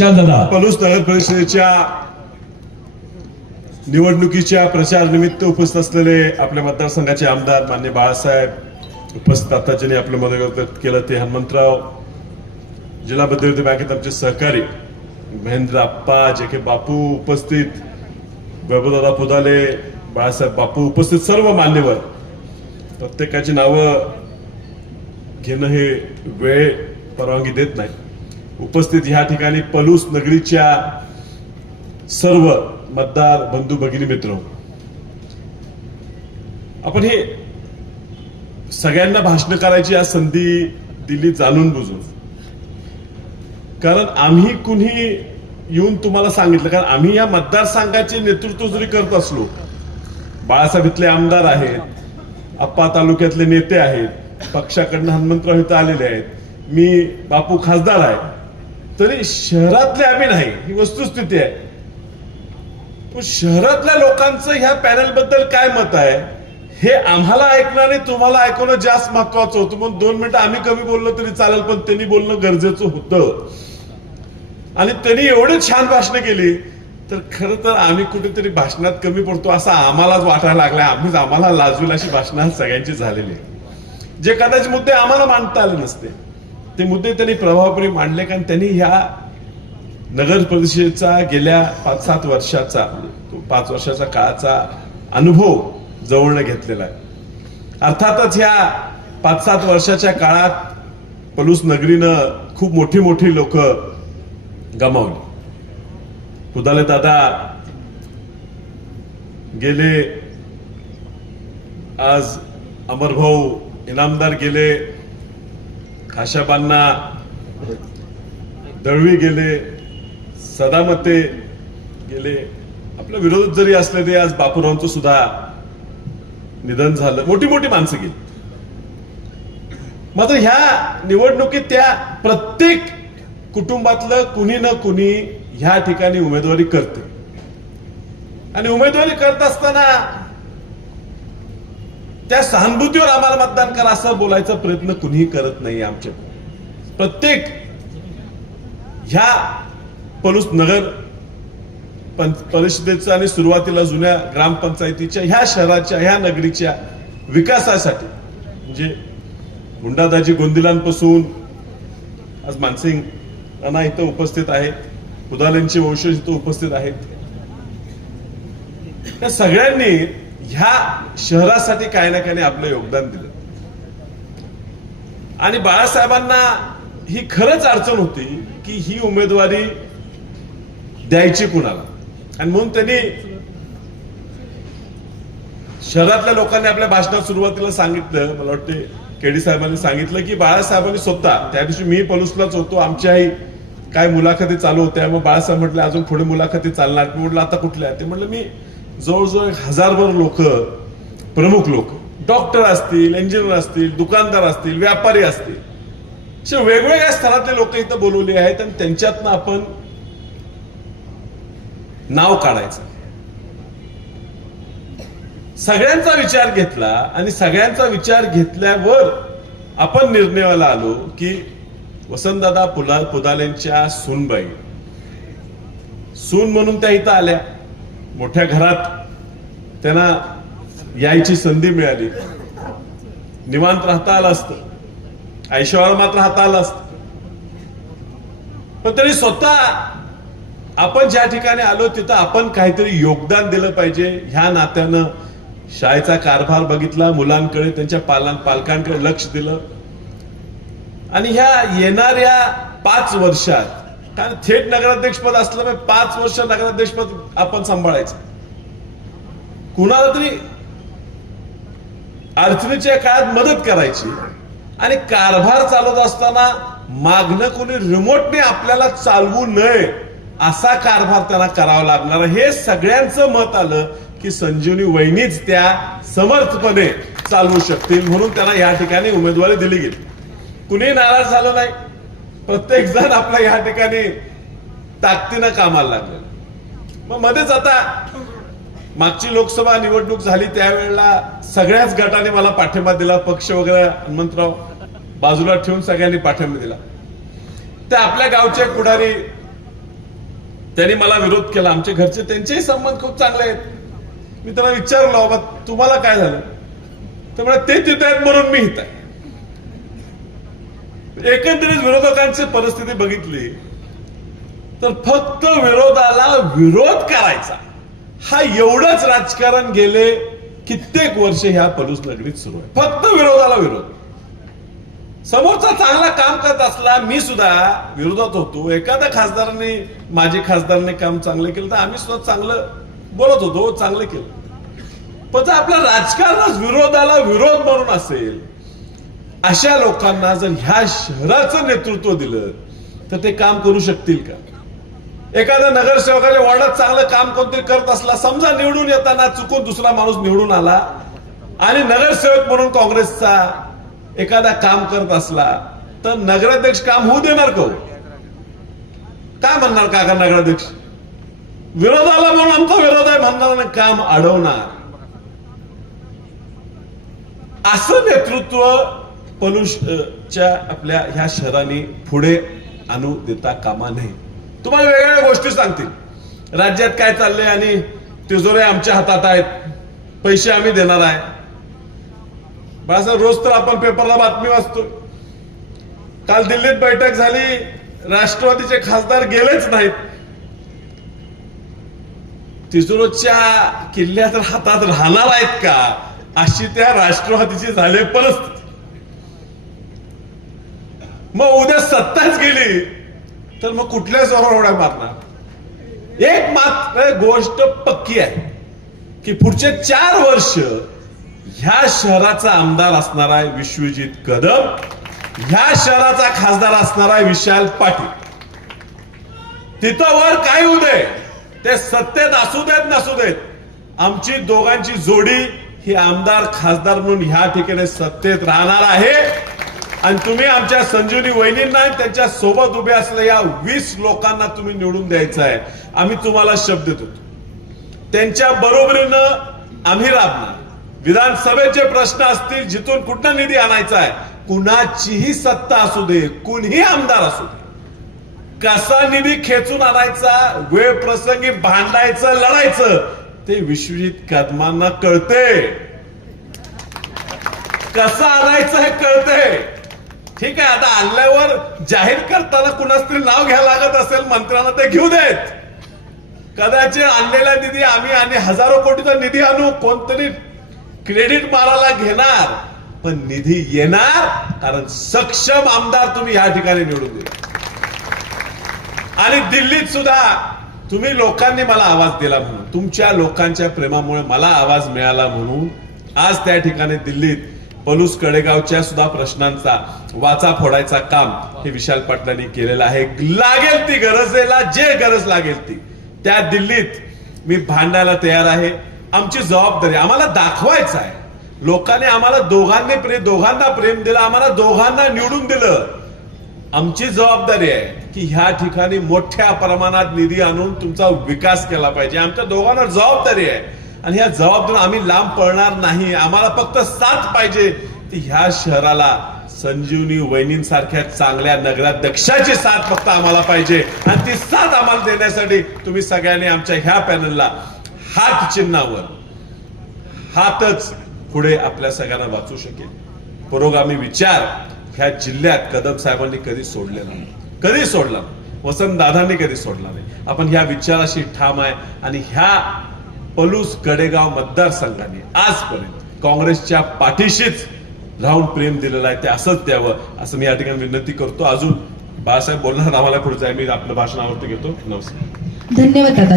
दादा पलूस नगर परिषदेच्या निवडणुकीच्या प्रचार निमित्त उपस्थित असलेले आपल्या मतदारसंघाचे आमदार मान्य बाळासाहेब उपस्थित आता ज्यांनी आपलं मनोगत व्यक्त केलं ते हनुमंतराव जिल्हा मध्यवर्ती बँकेत आमचे सहकारी महेंद्र आप्पा जे के बापू उपस्थित वैभवदादा पुदाले बाळासाहेब बापू उपस्थित सर्व मान्यवर प्रत्येकाची नावं घेणं हे वेळ परवानगी देत नाही उपस्थित ह्या ठिकाणी पलूस नगरीच्या सर्व मतदार बंधू भगिनी मित्र आपण हे सगळ्यांना भाषण करायची आज संधी दिली जाणून बुजून कारण आम्ही कुणी येऊन तुम्हाला सांगितलं कारण आम्ही या मतदारसंघाचे नेतृत्व जरी करत असलो बाळासाहेब आमदार आहेत अप्पा तालुक्यातले नेते आहेत पक्षाकडनं हनुमंतराव इथं आलेले आहेत मी बापू खासदार आहे तरी शहरातले आम्ही नाही ही वस्तुस्थिती आहे पण शहरातल्या लोकांचं ह्या पॅनल बद्दल काय मत आहे हे आम्हाला ऐकणं आणि तुम्हाला ऐकवणं जास्त महत्वाचं होतं म्हणून दोन मिनिटं आम्ही कमी बोललो तरी चालेल पण त्यांनी बोलणं गरजेचं होतं आणि त्यांनी एवढी छान भाषणं केली तर खर तर आम्ही कुठेतरी भाषणात कमी पडतो असं आम्हालाच वाटायला लागलाय आम्हीच आम्हाला लाजवेल अशी भाषणं सगळ्यांची झालेली जे कदाचित मुद्दे आम्हाला मांडता आले नसते ते मुद्दे त्यांनी प्रभावपुरी मांडले कारण त्यांनी ह्या नगर परिषदेचा गेल्या पाच सात वर्षाचा पाच वर्षाचा काळाचा अनुभव जवळनं घेतलेला आहे अर्थातच ह्या पाच सात वर्षाच्या काळात पलूस नगरीनं खूप मोठी मोठी लोक गमावली खुदाले दादा गेले आज अमरभाऊ इनामदार गेले खाशाबांना दळवी गेले सदामते गेले आपला विरोध जरी असले ते आज बापूरावांचं सुद्धा निधन झालं मोठी मोठी माणसं गेली मात्र ह्या निवडणुकीत त्या प्रत्येक कुटुंबातलं कुणी ना कुणी ह्या ठिकाणी उमेदवारी करते आणि उमेदवारी करत असताना त्या सहानुभूतीवर आम्हाला मतदान करा असं बोलायचा प्रयत्न कुणीही करत नाही आमच्या प्रत्येक ह्या पलूस नगर परिषदेचं आणि सुरुवातीला जुन्या ग्रामपंचायतीच्या ह्या शहराच्या ह्या नगरीच्या विकासासाठी म्हणजे हुंडादाजी गोंदिलांपासून आज मानसिंग राणा इथं उपस्थित आहेत पुदालेंचे वंशज इथं उपस्थित आहेत त्या सगळ्यांनी ह्या शहरासाठी काही ना काही आपलं योगदान दिलं आणि बाळासाहेबांना ही खरंच अडचण होती की ही उमेदवारी द्यायची कुणाला आणि म्हणून त्यांनी शहरातल्या लोकांनी आपल्या भाषणात सुरुवातीला सांगितलं मला वाटते केडी साहेबांनी सांगितलं की बाळासाहेबांनी स्वतः त्या दिवशी मी पलुसलाच होतो आमच्याही काय मुलाखती चालू होत्या मग बाळासाहेब म्हटलं अजून पुढे मुलाखती चालणार मी म्हटलं आता कुठल्या ते म्हटलं मी जवळजवळ हजारभर लोक प्रमुख लोक डॉक्टर असतील इंजिनियर असतील दुकानदार असतील व्यापारी असतील असे वेगवेगळ्या स्तरातले लोक इथं बोलवले आहेत आणि त्यांच्यातनं आपण नाव काढायचं सगळ्यांचा विचार घेतला आणि सगळ्यांचा विचार घेतल्यावर आपण निर्णयाला आलो की वसंतदादा पुला पुदालेंच्या सूनबाई सून म्हणून त्या इथं आल्या मोठ्या घरात त्यांना यायची संधी मिळाली निवांत राहता आलं असत मात्र राहता आलं असत पण तरी स्वतः आपण ज्या ठिकाणी आलो तिथं आपण काहीतरी योगदान दिलं पाहिजे ह्या नात्यानं शाळेचा कारभार बघितला मुलांकडे त्यांच्या पालन पालकांकडे लक्ष दिलं आणि ह्या येणाऱ्या पाच वर्षात कारण थेट नगराध्यक्षपद असल्यामुळे म्हणजे पाच वर्ष नगराध्यक्षपद आपण सांभाळायचं कुणाला तरी अडचणीच्या काळात मदत करायची आणि कारभार चालवत असताना मागणं कोणी रिमोटने आपल्याला चालवू नये असा कारभार त्यांना करावा लागणार हे सगळ्यांचं मत आलं की संजीवनी वहिनीच त्या समर्थपणे चालवू शकतील म्हणून त्यांना या ठिकाणी उमेदवारी दिली गेली कुणी नाराज झालं नाही प्रत्येक जण आपला या ठिकाणी ताकदीनं कामाला लागलं मग मध्येच आता मागची लोकसभा निवडणूक झाली त्यावेळेला सगळ्याच गटाने मला पाठिंबा दिला पक्ष वगैरे हनुमंतराव बाजूला ठेवून सगळ्यांनी पाठिंबा दिला त्या आपल्या गावचे पुढारी त्यांनी मला विरोध केला आमचे घरचे त्यांचेही संबंध खूप चांगले आहेत मी त्यांना विचारलो बाबा तुम्हाला काय झालं त्यामुळे तेच तिथे आहेत म्हणून मी हित आहे एकंदरीत विरोधकांची परिस्थिती बघितली तर फक्त विरोधाला विरोध करायचा हा एवढंच राजकारण गेले कित्येक वर्ष ह्या पलूस नगरीत सुरू आहे फक्त विरोधाला विरोध समोरचा चांगला काम करत असला मी सुद्धा विरोधात होतो एखाद्या खासदारांनी माझे खासदारांनी काम चांगलं केलं तर आम्ही सुद्धा चांगलं बोलत होतो चांगलं केलं पण जर आपल्या राजकारणच विरोधाला विरोध म्हणून असेल अशा लोकांना जर ह्या शहराचं नेतृत्व दिलं तर ते काम करू शकतील का एखाद्या नगरसेवकाच्या वॉर्डात चांगलं काम कोणतरी करत असला समजा निवडून येताना चुकून दुसरा माणूस निवडून आला आणि नगरसेवक म्हणून काँग्रेसचा एखादा काम करत असला तर नगराध्यक्ष काम होऊ देणार का काय म्हणणार का नगराध्यक्ष विरोधाला म्हणून आमचा विरोध आहे म्हणणार काम अडवणार असं नेतृत्व पलुषच्या आपल्या ह्या शहराने पुढे आणू देता कामा नये तुम्हाला वेगवेगळ्या गोष्टी सांगतील राज्यात काय चाललंय आणि तिजोरे आमच्या हातात आहेत पैसे आम्ही देणार आहे बाळासाहेब रोज तर आपण पेपरला बातमी वाचतो काल दिल्लीत बैठक झाली राष्ट्रवादीचे खासदार गेलेच नाहीत तिजोरोच्या किल्ल्या तर हातात राहणार आहेत का अशी त्या राष्ट्रवादीची झाले परिस्थिती मग उद्या सत्ताच गेली तर मग कुठल्या जोरावर उड्या मारणार एक मात्र गोष्ट पक्की आहे की पुढचे चार वर्ष ह्या शहराचा आमदार असणार आहे विश्वजित कदम ह्या शहराचा खासदार असणार आहे विशाल पाटील तिथं वर काय होऊ दे ते सत्तेत असू देत नसू देत आमची दोघांची जोडी ही आमदार खासदार म्हणून ह्या ठिकाणी सत्तेत राहणार आहे आणि तुम्ही आमच्या संजीवनी वहिनींना त्यांच्या सोबत उभे असलेल्या या वीस लोकांना तुम्ही निवडून द्यायचं आहे आम्ही तुम्हाला शब्द देतो त्यांच्या बरोबरीनं आम्ही राबणार विधानसभेचे प्रश्न असतील जिथून कुठं निधी आणायचा आहे कुणाचीही सत्ता असू दे कुणीही आमदार असू दे कसा निधी खेचून आणायचा वेळ प्रसंगी भांडायचं लढायचं ते विश्वजित कदमांना कळते कसा आणायचं हे कळते ठीक आहे आता आणल्यावर जाहीर करताना कुणाच तरी नाव घ्या लागत असेल मंत्र्यांना ते घेऊ देत कदाचित आणलेला निधी आम्ही आणि हजारो कोटीचा निधी आणू कोणतरी क्रेडिट मालाला घेणार पण निधी येणार कारण सक्षम आमदार तुम्ही या ठिकाणी निवडून दिले आणि दिल्लीत सुद्धा तुम्ही लोकांनी मला आवाज दिला म्हणून तुमच्या लोकांच्या प्रेमामुळे मला आवाज मिळाला म्हणून आज त्या ठिकाणी दिल्लीत पलूस कडेगावच्या सुद्धा प्रश्नांचा वाचा फोडायचा काम हे विशाल पाटलांनी केलेलं आहे लागेल ती गरजेला जे गरज लागेल ती त्या दिल्लीत मी भांडायला तयार आहे आमची जबाबदारी आम्हाला दाखवायचं आहे लोकांनी आम्हाला दोघांनी प्रेम दोघांना प्रेम दिलं आम्हाला दोघांना निवडून दिलं आमची जबाबदारी आहे की ह्या ठिकाणी मोठ्या प्रमाणात निधी आणून तुमचा विकास केला पाहिजे आमच्या दोघांना जबाबदारी आहे आणि ह्या जबाबदार आम्ही लांब पळणार नाही आम्हाला फक्त साथ पाहिजे ती ह्या शहराला संजीवनी वहिनींसारख्या चांगल्या दक्षाची साथ फक्त आम्हाला पाहिजे आणि ती साथ आम्हाला देण्यासाठी तुम्ही सगळ्यांनी आमच्या ह्या पॅनलला हात चिन्हावर हातच पुढे आपल्या सगळ्यांना वाचू शकेल पुरोगामी विचार ह्या जिल्ह्यात कदम साहेबांनी कधी सोडले नाही कधी सोडला वसंत दादांनी कधी सोडला नाही आपण ह्या विचाराशी ठाम आहे आणि ह्या पलूस कडेगाव मतदारसंघाने आजपर्यंत काँग्रेसच्या पाठीशीच राहून प्रेम दिलेला आहे ते असंच द्यावं असं मी या ठिकाणी विनंती करतो अजून बाळासाहेब बोलणार आम्हाला पुढचं आहे मी आपलं भाषण आवडतो घेतो नमस्कार धन्यवाद